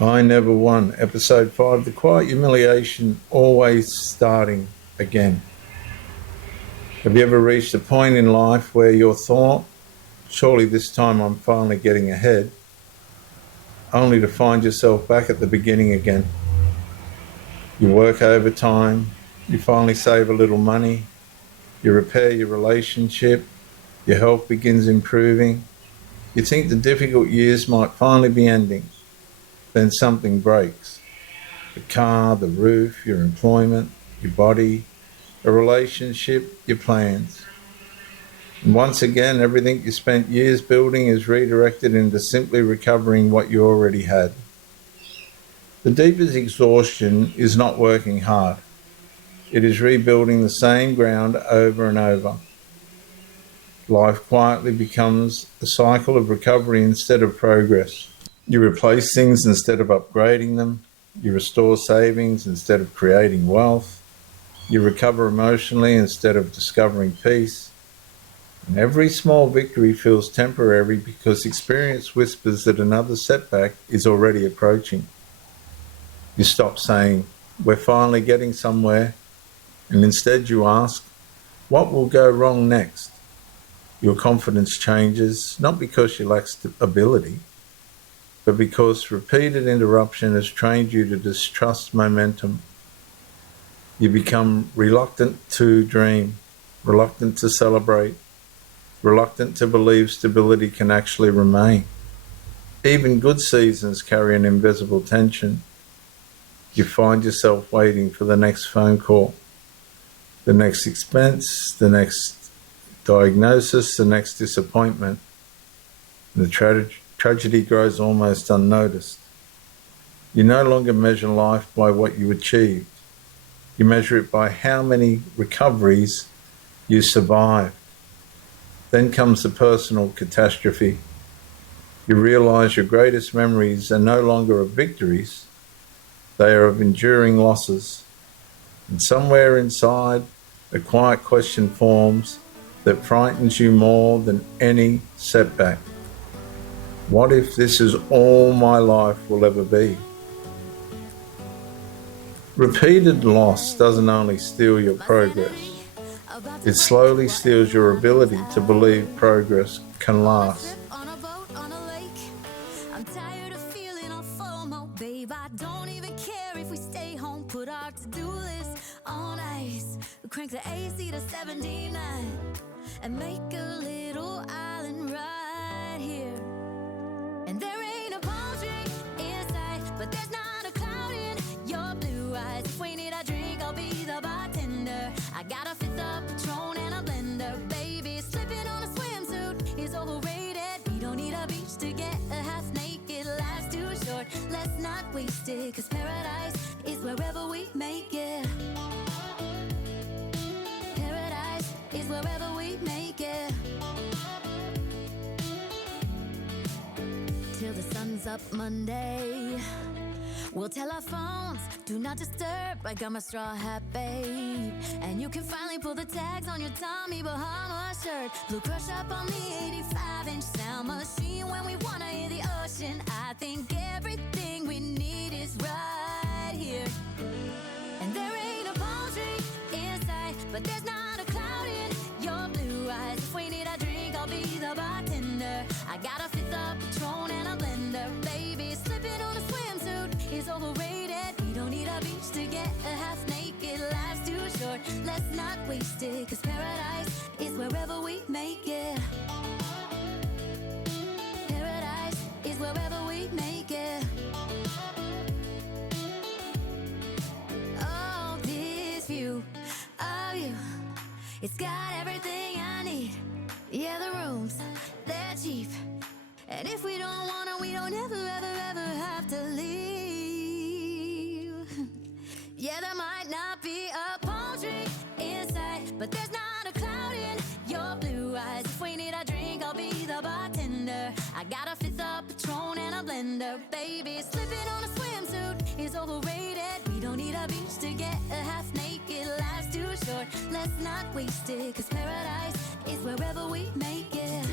I Never Won, Episode 5, The Quiet Humiliation, Always Starting Again. Have you ever reached a point in life where you thought, surely this time I'm finally getting ahead, only to find yourself back at the beginning again? You work overtime, you finally save a little money, you repair your relationship, your health begins improving, you think the difficult years might finally be ending. Then something breaks. The car, the roof, your employment, your body, a relationship, your plans. And once again, everything you spent years building is redirected into simply recovering what you already had. The deepest exhaustion is not working hard. It is rebuilding the same ground over and over. Life quietly becomes a cycle of recovery instead of progress. You replace things instead of upgrading them. You restore savings instead of creating wealth. You recover emotionally instead of discovering peace. And every small victory feels temporary because experience whispers that another setback is already approaching. You stop saying, "We're finally getting somewhere," and instead you ask, "What will go wrong next?" Your confidence changes, not because you lack ability, but because repeated interruption has trained you to distrust momentum. You become reluctant to dream, reluctant to celebrate, reluctant to believe stability can actually remain. Even good seasons carry an invisible tension. You find yourself waiting for the next phone call, the next expense, the next diagnosis, the next disappointment. The tragedy grows almost unnoticed. You no longer measure life by what you achieved. You measure it by how many recoveries you survived. Then comes the personal catastrophe. You realize your greatest memories are no longer of victories, they are of enduring losses. And somewhere inside, a quiet question forms that frightens you more than any setback. What if this is all my life will ever be? Repeated loss doesn't only steal your progress, it slowly steals your ability to believe progress can last. I'm tired of feeling all FOMO, babe. I don't even care if we stay home. Put our to-do list on ice. We crank the AC to 79 and make a little island right here. And there ain't a palm tree in sight, but there's not a cloud in your blue eyes. If we need a drink, I'll be the bartender. I got a fifth of Patron and a blender, baby. Slipping on a swimsuit is overrated. We don't need a beach to get a half naked. Life's too short, let's not waste it, 'cause paradise is wherever we make it. Paradise is wherever we make it. Till the sun's up Monday, we'll tell our phones, do not disturb. I got my straw hat, babe. And you can finally pull the tags on your Tommy Bahama shirt. Blue crush up on the 85-inch sound machine when we wanna hear the ocean. I think everything we need is right here. And there ain't a palm tree in sight, but there's not a cloud in your blue eyes. If we need a drink, I'll be the bartender. I got a fifth of Patron and a blender, baby. Slipping on a swimsuit is overrated. We don't need a beach to get a half naked. Life's too short, let's not waste it, 'cause paradise is wherever we make it. Paradise is wherever we make it. Oh, this view of you, it's got everything I need. Yeah, the rooms, they're cheap. And if we don't wanna, we don't ever, ever, ever have to leave. Yeah, there might not be a palm tree in sight, but there's not a cloud in your blue eyes. If we need a drink, I'll be the bartender. I got a fifth of Patron and a blender, baby. Slipping on a swimsuit is overrated. We don't need a beach to get a half naked. Life's too short, let's not waste it, 'cause paradise is wherever we make it.